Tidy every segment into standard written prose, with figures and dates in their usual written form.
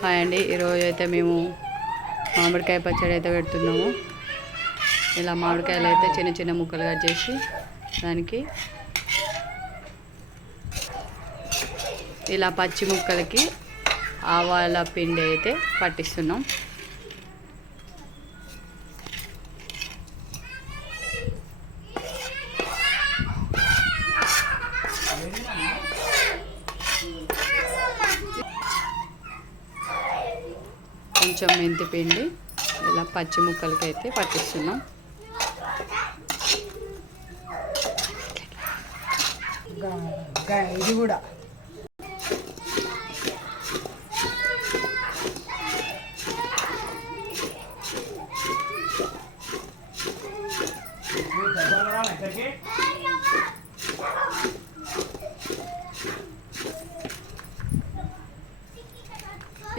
Hi అండి. ఈరోజు అయితే మేము మామిడికాయ పచ్చడి అయితే పెడుతున్నాము. ఇలా మామిడికాయలు అయితే చిన్న చిన్న ముక్కలుగా చేసి దానికి ఇలా పచ్చి ముక్కలకి ఆవాల పిండి అయితే పట్టిస్తున్నాం. కొంచెం మెంతి పిండి ఇలా పచ్చి ముక్కలకి అయితే పట్టిస్తున్నాం. ఇది కూడా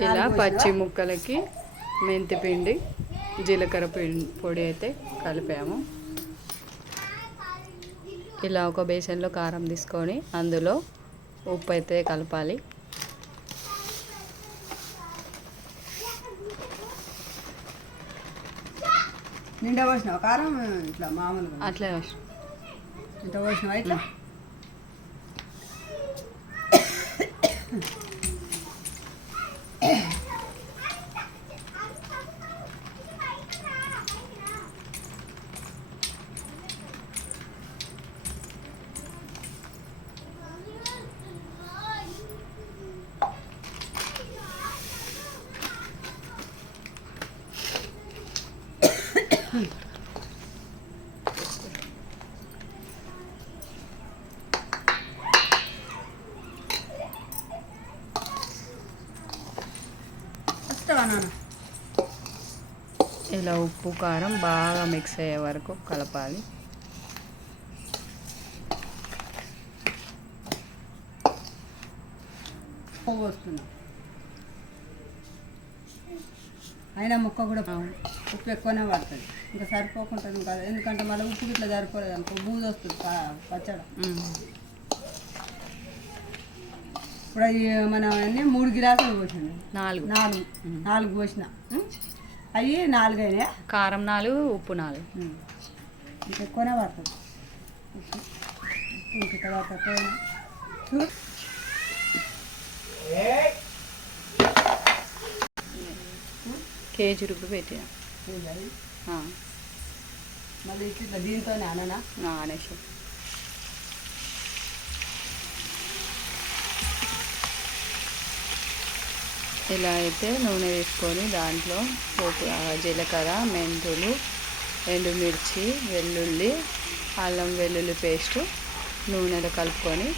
ఇలా పచ్చి ముక్కలకి మెంతి పిండి జీలకర్ర పొడి అయితే కలిపాము. ఇలా ఒక బేసన్లో కారం తీసుకొని అందులో ఉప్పు అయితే కలపాలి. నిండా పోసినావు కారం ఇట్లా మామూలుగా అట్లే ఇంత పోసినావు ఇట్లా ఇలా ఉప్పు కారం బాగా మిక్స్ అయ్యే వరకు కలపాలి. వస్తున్నా అయినా ముక్క కూడా ఉప్పు ఎక్కువనే పడుతుంది. ఇంకా సరిపోకుంటుంది కదా, ఎందుకంటే మళ్ళీ ఉప్పు ఇట్లా సరిపోలేదు అనుకో బూజు వస్తుంది పచ్చడి. ఇప్పుడు అవి మనం అన్నీ 3 గిలాసులు పోసింది, 4 పోసిన అవి 4 అయినాయి. కారం 4 ఉప్పు 4 ఇంకా ఎక్కువనే పడుతుంది. ఇంక తర్వాత కేజీ రూపాయలు పెట్టిన మళ్ళీ ఇట్లా దీంతో అననా అనేసి ఇలా అయితే నూనె వేసుకొని దాంట్లో జీలకర్ర, మెంతులు, ఎండుమిర్చి, వెల్లుల్లి, అల్లం వెల్లుల్లి పేస్టు నూనెలో కలుపుకొని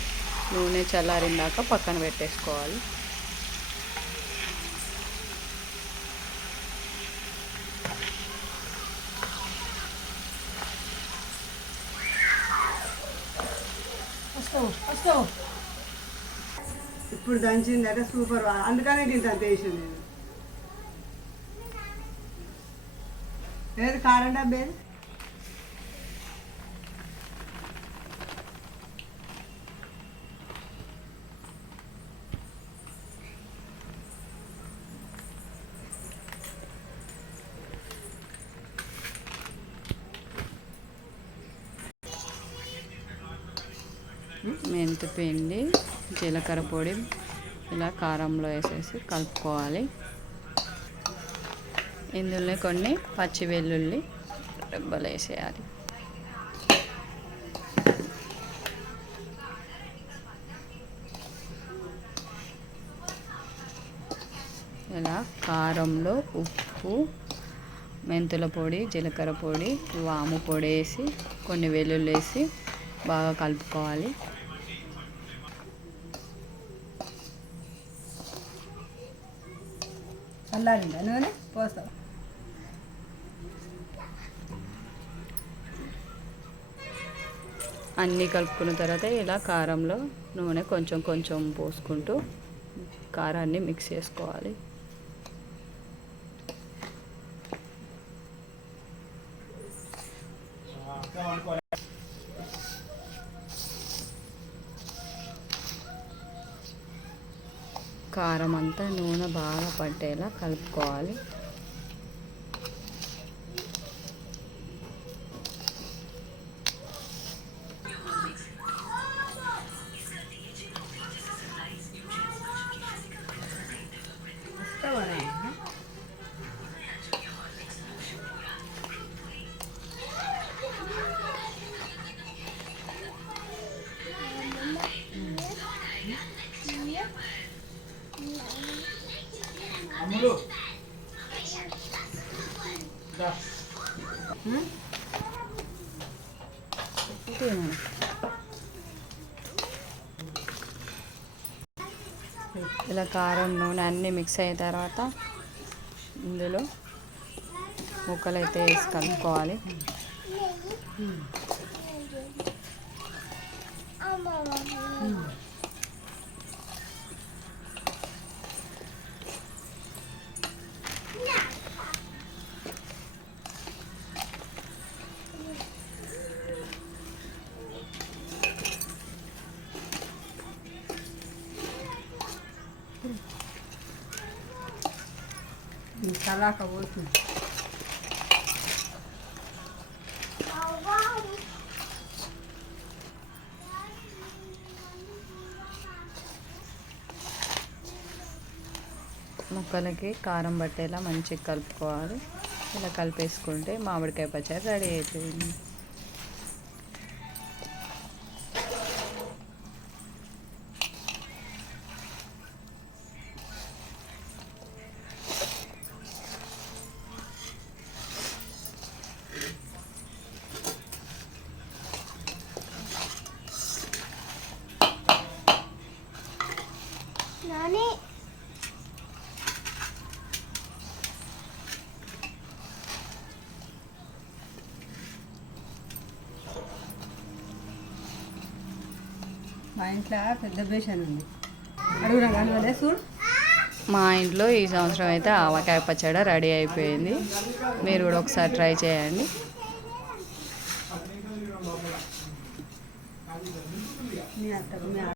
నూనె చల్లారిందాక పక్కన పెట్టేసుకోవాలి. ఇప్పుడు దంచిందట సూపర్, అందుకనే దీంతో అంత వేసింది. ఏది కారం డబ్బేది మెంతి పిండి, జీలకర్ర పొడి ఇలా కారంలో వేసేసి కలుపుకోవాలి. ఇందులో కొన్ని పచ్చి వెల్లుల్లి రెబ్బలు వేసేయాలి. ఇలా కారంలో ఉప్పు, మెంతుల పొడి, జీలకర్ర పొడి, వాము పొడి వేసి కొన్ని వెల్లుల్లి వేసి బాగా కలుపుకోవాలి. చల్లారిందా నూనె పోస్తాం. అన్నీ కలుపుకున్న తర్వాత ఇలా కారంలో నూనె కొంచెం కొంచెం పోసుకుంటూ కారాన్ని మిక్స్ చేసుకోవాలి. కారం అంతా తర్వాత నూనె బాగా పట్టేలా కలుపుకోవాలి. ఇలా కారం నూనె అన్నీ మిక్స్ అయిన తర్వాత ఇందులో ముక్కలు అయితే వేసి కలుపుకోవాలి. సలాక పోతుంది. ముక్కలకి కారం పట్టేలా మంచిగా కలుపుకోవాలి. ఇలా కలిపేసుకుంటే మామిడికాయ పచ్చడి రెడీ అయిపోయింది. మా ఇంట్లో పెద్ద బేషన్ ఉంది. అడుగురా కనవలే చూడు. మా ఇంట్లో ఈ సంవత్సరం అయితే ఆవకాయ పచ్చడి రెడీ అయిపోయింది. మీరు కూడా ఒకసారి ట్రై చేయండి. మీ అత్తకు